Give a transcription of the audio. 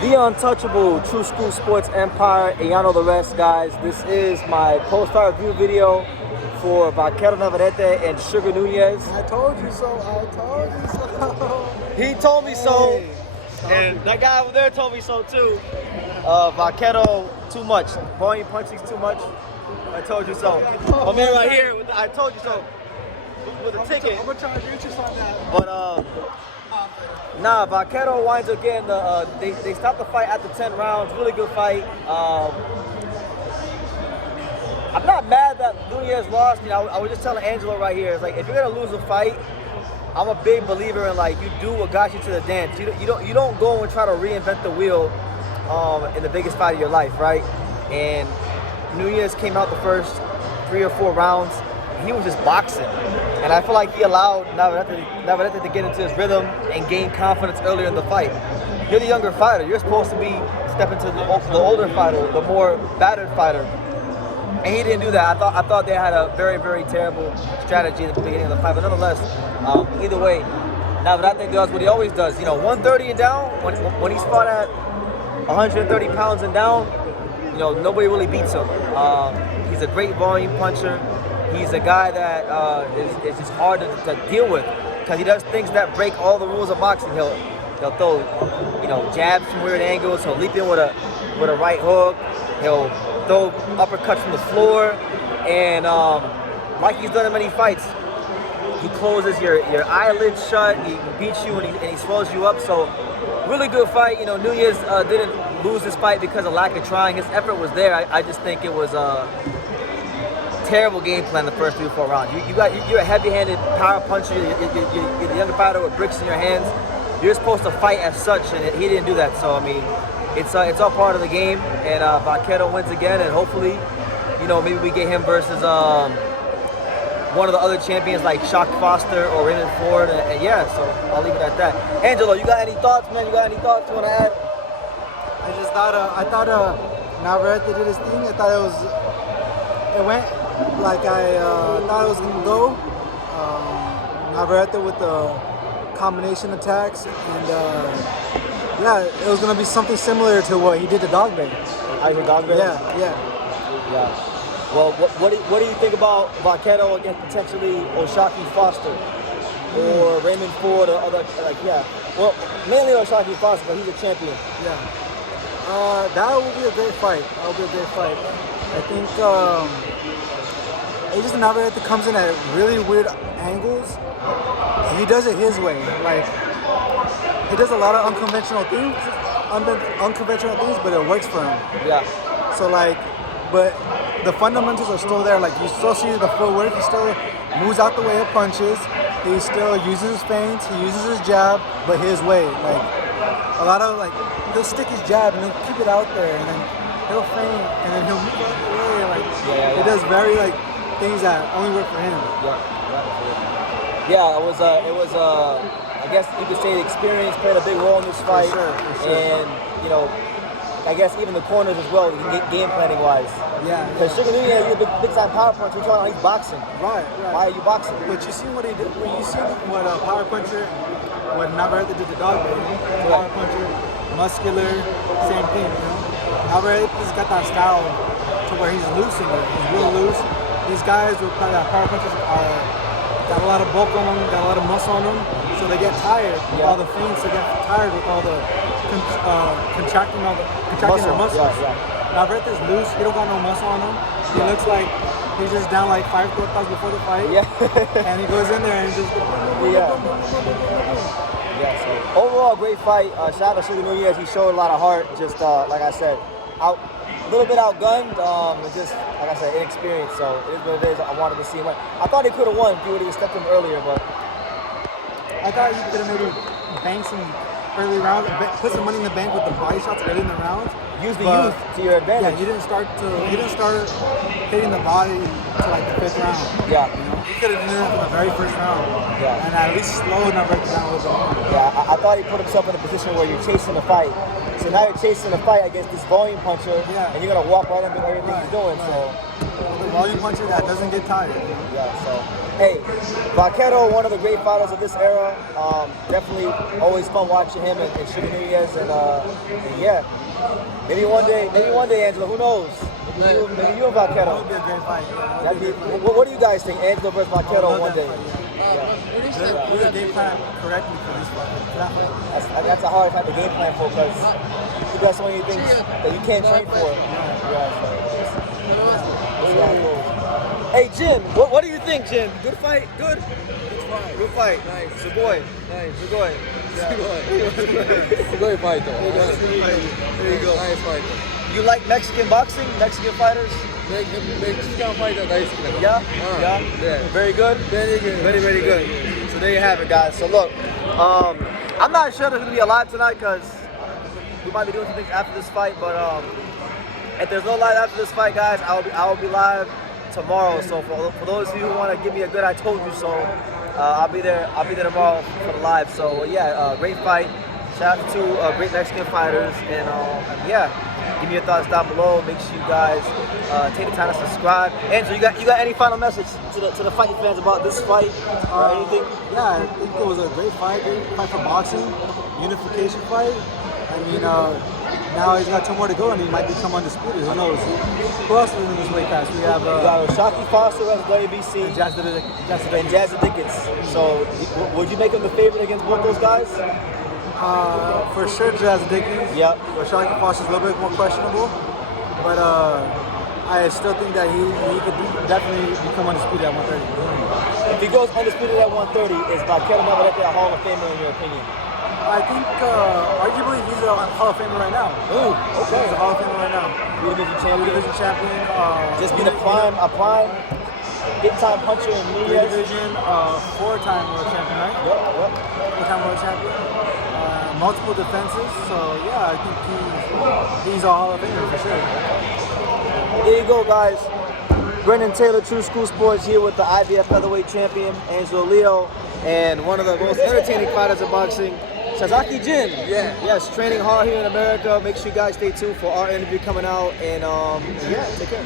The untouchable True School Sports Empire, and y'all know the rest, guys. This is my post-fight review video for Vaquero Navarrete and Sugar Nunez. I told you so. I told you so. He told me so, and that guy over there told me so too. Vaquero, too much. Volume punching's too much. I told you so. My man right here, with the, I told you so, with the ticket. I'm gonna try to get you on that. But nah, Vaquero winds up getting the. They stopped the fight after 10 rounds. Really good fight. I'm not mad that Nunez lost. You know, I was just telling Angelo right here. It's like if you're gonna lose a fight, I'm a big believer in like you do what got you to the dance. You don't go and try to reinvent the wheel in the biggest fight of your life, right? And Nunez came out the first 3 or 4 rounds. He was just boxing, and I feel like he allowed Navarrete to get into his rhythm and gain confidence earlier in the fight. You're the younger fighter. You're supposed to be stepping to the older fighter, the more battered fighter, and he didn't do that. I thought they had a very, very terrible strategy at the beginning of the fight. But nonetheless, either way, Navarrete does what he always does. You know, 130 and down. When he's fought at 130 pounds and down, you know, nobody really beats him. He's a great volume puncher. He's a guy that is just hard to deal with because he does things that break all the rules of boxing. He'll throw, you know, jabs from weird angles. He'll leap in with a right hook. He'll throw uppercuts from the floor, and like he's done in many fights, he closes your eyelids shut. He beats you and he swells you up. So really good fight. You know, Nunez didn't lose this fight because of lack of trying. His effort was there. I just think it was terrible game plan the first 3 or 4 rounds. You're a heavy-handed power puncher. You're the younger fighter with bricks in your hands. You're supposed to fight as such, and he didn't do that. So I mean, it's all part of the game. And Vaquero wins again, and hopefully, you know, maybe we get him versus one of the other champions like Shock Foster or Raymond Ford. And yeah, so I'll leave it at that. Angelo, you got any thoughts, man? You got any thoughts you want to add? I thought Navarrete did his thing. I thought it went like I thought it was gonna go. Navarrete with the combination attacks, and yeah, it was gonna be something similar to what he did to Dogbe. Ivory Dogbe? Yeah. Well, what do you think about Vaquero against potentially Oshaki Foster or Raymond Ford or other, like, yeah. Well, mainly Oshaki Foster, but he's a champion. Yeah. That would be a great fight. I think it's just Navarrete comes in at really weird angles. He does it his way. Like, he does a lot of unconventional things, but it works for him. Yeah. So like, but the fundamentals are still there. Like, you still see the footwork. He still moves out the way of punches. He still uses his feints. He uses his jab, but his way. Like, a lot of, like, he'll stick his jab and then keep it out there, and then he'll feint, and then he'll move out the way. Like, he does very, like, things that only work for him. Yeah, it was I guess you could say the experience played a big role in this fight. For sure. And, you know, I guess even the corners as well, game planning wise. Yeah. Because Sugar Nunez, you're a big time power puncher. We're talking about he's boxing. Right. Why are you boxing? But you see what he did. When you see what a power puncher, what Navarrete did to Dogbe, power puncher, muscular, same thing. You know, Navarrete's got that style to where he's loose in it. He's real loose. These guys with power punchers got a lot of bulk on them, got a lot of muscle on them, so they get tired with all the feints. They get tired with all the contracting their muscles. Navarrete's loose. He don't got no muscle on him. He looks like he's just down like 5 thoughts before the fight. Yeah. And he goes in there and just So overall, great fight. Shout out to Sugar Nunez. He showed a lot of heart. Just like I said, a little bit outgunned. Just like I said, inexperienced. So it is what it is. I wanted to see him win. I thought he could have won if he would have stepped him earlier, but I thought you could have maybe banked some early rounds, put some money in the bank with the body shots early in the rounds. Use the youth to your advantage. Yeah, you didn't start hitting the body to like the 5th round. Yeah. You know, you could have done it in the very first round. Yeah. And at least slow Navarrete down a little bit more. Yeah, I thought he put himself in a position where you're chasing the fight. So now you're chasing the fight against this volume puncher, and you're gonna walk right into everything he's doing. So volume puncher that doesn't get tired. Yeah, so, hey, Vaquero, one of the great fighters of this era. Definitely always fun watching him and Sugar Nunez. And yeah, maybe one day, Angelo, who knows? Maybe you and Vaquero. That would be a great fight. What do you guys think, Angelo versus Vaquero one day? We would game plan correctly for this fight. That's a hard fight to game plan for because that's one of the things that you can't train for. Hey, Jim, what do you think, Jim? Good fight? Good? Good fight. Nice. It's a boy. Nice. It's a boy. Good fight though. There you go. Nice fight. You like Mexican boxing? Mexican fighters? Mexican fighter nice. Yeah? Yeah. Very good? Very good. Very, very good. So there you have it, guys. So look, I'm not sure there's going to be a live tonight because we might be doing some things after this fight, but if there's no live after this fight, guys, I will be live tomorrow. So for those of you who want to give me a good "I told you so," I'll be there tomorrow for the live. So yeah, great fight. Shout out to two great Mexican fighters, and yeah, give me your thoughts down below. Make sure you guys take the time to subscribe. Angelo, you got any final message to the fighting fans about this fight or anything? Yeah, I think it was a great fight for boxing, unification fight. I mean, now he's got 2 more to go, and he might become undisputed. Who knows? Who else is in this weight class? We have Shocky Foster as WBC and Jazzy Dickens. So, would you make him the favorite against both those guys? For sure, Jazzy Dickens. Yep. But Shocky Foster's a little bit more questionable. But I still think that he could definitely become undisputed at 130. If he goes undisputed at 130, is Vaquero Navarrete a Hall of Famer in your opinion? I think arguably he's a Hall of Famer right now. Ooh, okay. He's a Hall of Famer right now. Division champion. Just being a prime big time puncher in media. Division, 4-time world champion, right? Yep. 4-time world champion. Multiple defenses. So yeah, I think he's a Hall of Famer for sure. There you go, guys. Brendan Taylor, True School Sports, here with the IBF featherweight champion Angelo Leo, and one of the most entertaining fighters in boxing, Shazaki Jin. Yeah. Yes, training hard here in America. Make sure you guys stay tuned for our interview coming out. And yeah, take care.